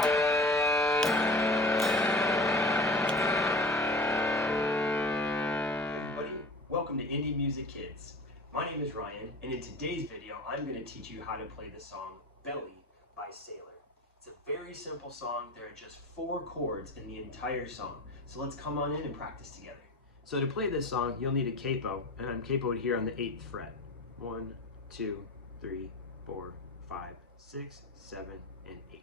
Everybody, welcome to Indie Music Kids. My name is Ryan, and in today's video, I'm going to teach you how to play the song Belly by Sailorr. It's a very simple song. There are just 4 chords in the entire song. So let's come on in and practice together. So to play this song, you'll need a capo, and I'm capoed here on the 8th fret. 1, 2, 3, 4, 5, 6, 7, and 8.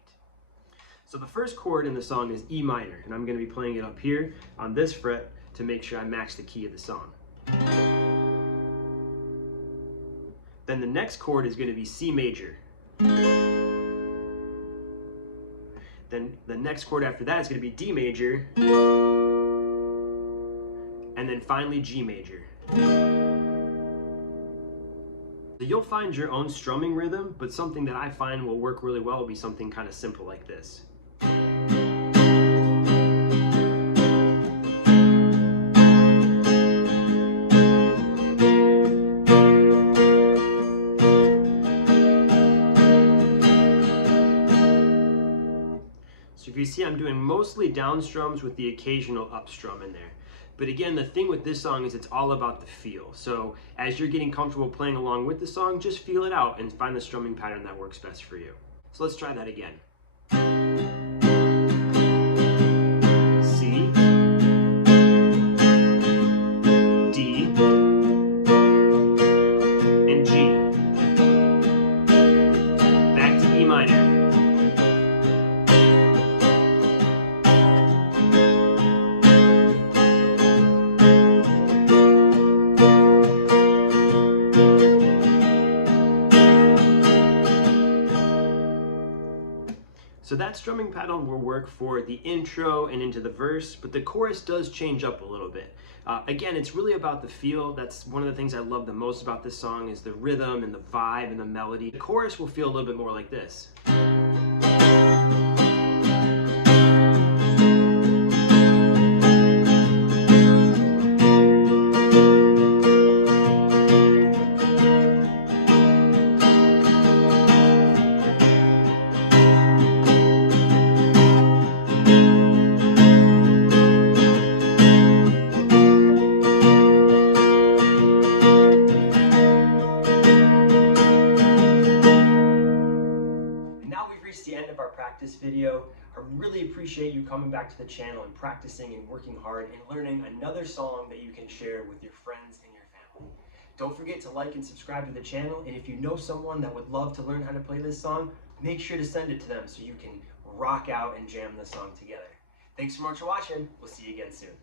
So the first chord in the song is E minor, and I'm going to be playing it up here on this fret to make sure I match the key of the song. Then the next chord is going to be C major. Then the next chord after that is going to be D major. And then finally G major. So you'll find your own strumming rhythm, but something that I find will work really well will be something kind of simple like this. So if you see, I'm doing mostly down strums with the occasional up strum in there. But again, the thing with this song is it's all about the feel. So as you're getting comfortable playing along with the song, just feel it out and find the strumming pattern that works best for you. So let's try that again. C, D, and G. Back to E minor. So that strumming pattern will work for the intro and into the verse, but the chorus does change up a little bit. Again, it's really about the feel. That's one of the things I love the most about this song is the rhythm and the vibe and the melody. The chorus will feel a little bit more like this. The end of our practice video. I really appreciate you coming back to the channel and practicing and working hard and learning another song that you can share with your friends and your family. Don't forget to like and subscribe to the channel, and if you know someone that would love to learn how to play this song, make sure to send it to them so you can rock out and jam the song together. Thanks so much for watching. We'll see you again soon.